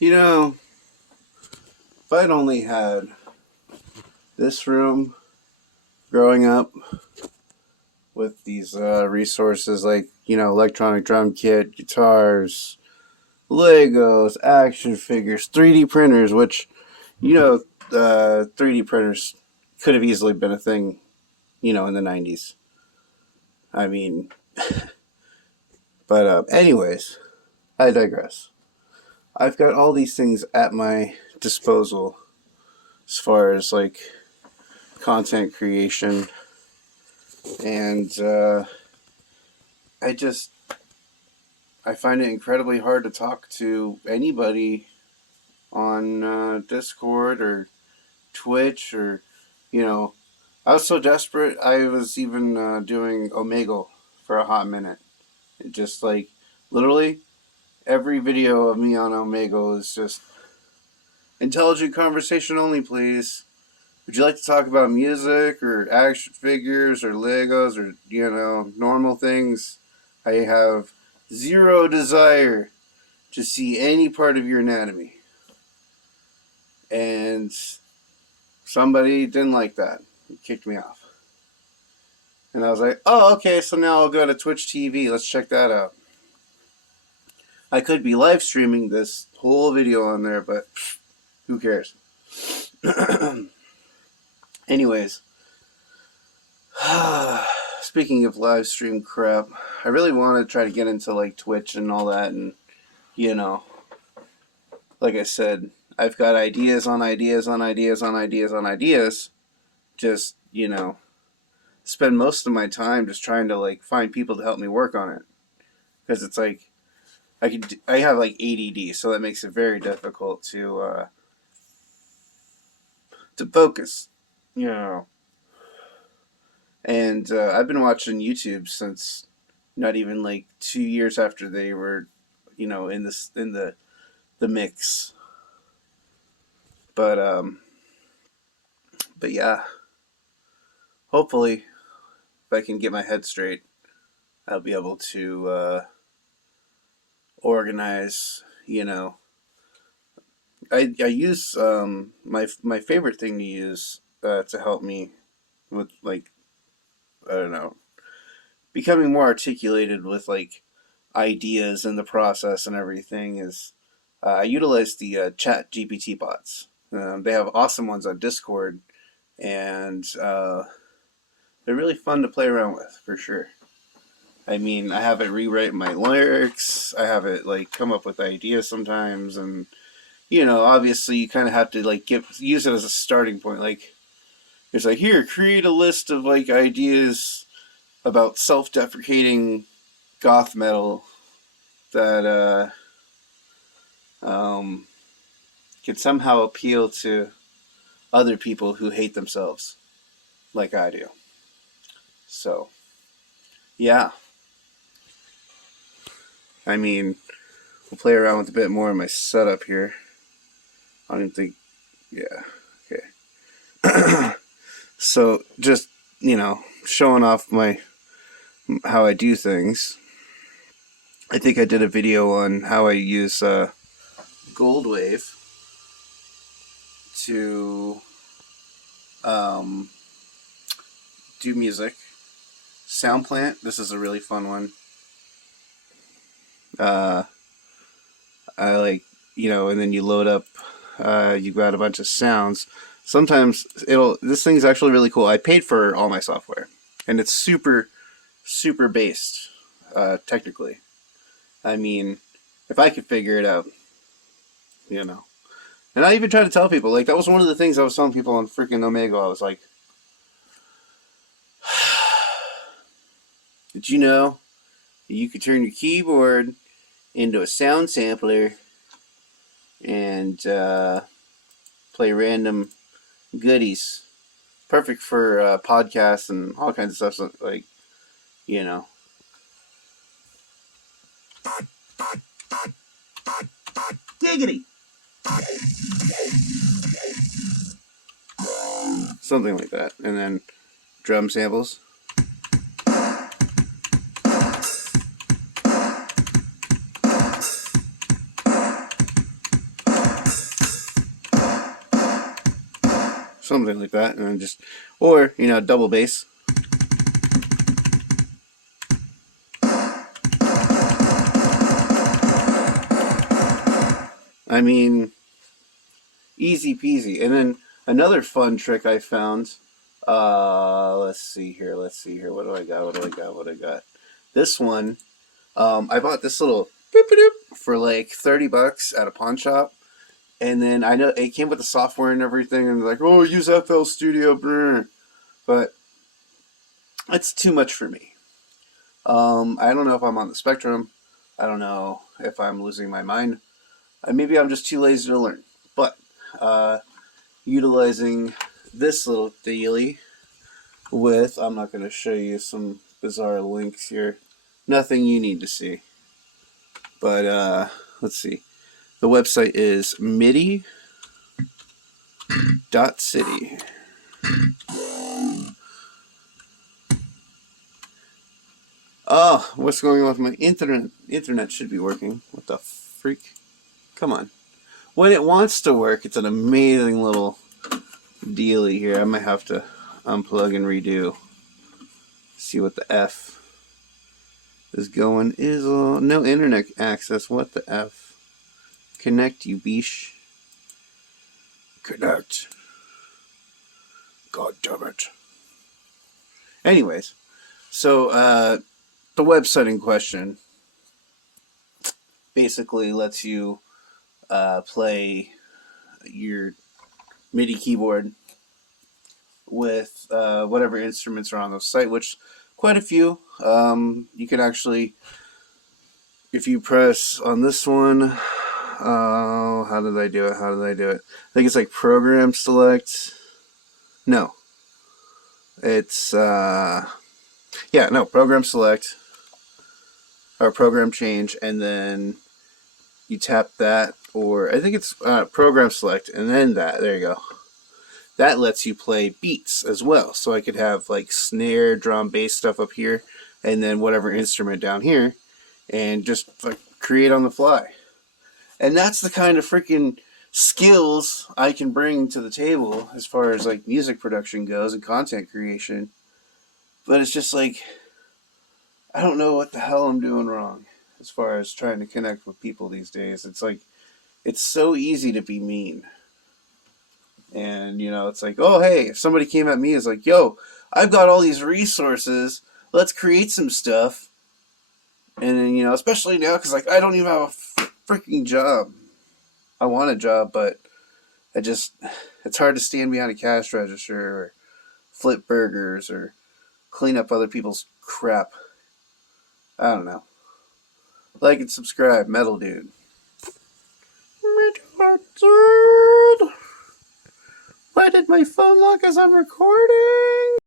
You know, if I'd only had this room growing up with these resources like, electronic drum kit, guitars, Legos, action figures, 3D printers, which, 3D printers could have easily been a thing, in the 90s. I mean, but, anyways, I digress. I've got all these things at my disposal as far as like content creation, and I just I find it incredibly hard to talk to anybody on Discord or Twitch or you know I was so desperate I was even doing Omegle for a hot minute. It just like literally every video of me on Omegle is just intelligent conversation only, please. Would you like to talk about music or action figures or Legos or, normal things? I have zero desire to see any part of your anatomy. And somebody didn't like that. He kicked me off. And I was like, oh, okay, so now I'll go to Twitch TV. Let's check that out. I could be live streaming this whole video on there, but who cares? Anyways, speaking of live stream crap, I really want to try to get into like Twitch and all that, and like I said, I've got ideas on ideas on ideas on ideas on ideas. Just spend most of my time just trying to like find people to help me work on it, because it's like I have like ADD, so that makes it very difficult to focus, And I've been watching YouTube since not even like 2 years after they were, in the mix. But yeah, hopefully, if I can get my head straight, I'll be able to organize. I use my favorite thing to use to help me with like I don't know, becoming more articulated with like ideas and the process and everything is I utilize the Chat GPT bots. They have awesome ones on Discord, and they're really fun to play around with for sure. I mean, I have it rewrite my lyrics. I have it like come up with ideas sometimes, and obviously you kind of have to like use it as a starting point. Like it's like here, create a list of like ideas about self-deprecating goth metal that can somehow appeal to other people who hate themselves like I do. So, yeah. I mean, we'll play around with a bit more of my setup here. I don't even think, yeah, okay. So, just, showing off how I do things. I think I did a video on how I use Goldwave to do music. Soundplant, this is a really fun one. I like, and then you load up, you've got a bunch of sounds. Sometimes this thing's actually really cool. I paid for all my software, and it's super, super based, technically. I mean, if I could figure it out, And I even try to tell people, like, that was one of the things I was telling people on freaking Omegle. I was like, did you know that you could turn your keyboard into a sound sampler and play random goodies? Perfect for podcasts and all kinds of stuff, so, like, Giggity! Something like that. And then drum samples. something like that, and just, or double bass. I mean, easy peasy. And then another fun trick I found. Let's see here. What do I got? This one. I bought this little boop-a-doop for like $30 at a pawn shop. And then I know it came with the software and everything, and they're like, "Oh, use FL Studio," but it's too much for me. I don't know if I'm on the spectrum. I don't know if I'm losing my mind. Maybe I'm just too lazy to learn. But utilizing this little dealie with, I'm not going to show you some bizarre links here. Nothing you need to see. But let's see. The website is MIDI.city. Oh, what's going on with my internet? Internet should be working. What the freak? Come on. When it wants to work, it's an amazing little dealie here. I might have to unplug and redo. See what the F is going. Is no internet access. What the F? Connect, you beesh. Connect. God damn it. Anyways, so the website in question basically lets you play your MIDI keyboard with whatever instruments are on the site, which quite a few. You can actually, if you press on this one, how did I do it? I think it's like program select. No, it's program select or program change, and then you tap that, or I think it's program select, and then that. There you go. That lets you play beats as well. So I could have like snare, drum, bass stuff up here, and then whatever instrument down here, and just like create on the fly. And that's the kind of freaking skills I can bring to the table as far as like music production goes and content creation. But it's just like, I don't know what the hell I'm doing wrong as far as trying to connect with people these days. It's like, it's so easy to be mean. And, it's like, oh, hey, if somebody came at me, it's like, yo, I've got all these resources. Let's create some stuff. And then, especially now, because, like, I don't even have a freaking job. I want a job, but it's hard to stand behind a cash register or flip burgers or clean up other people's crap. I don't know. Like and subscribe, Metal Dude. Metal Dude. Why did my phone lock as I'm recording?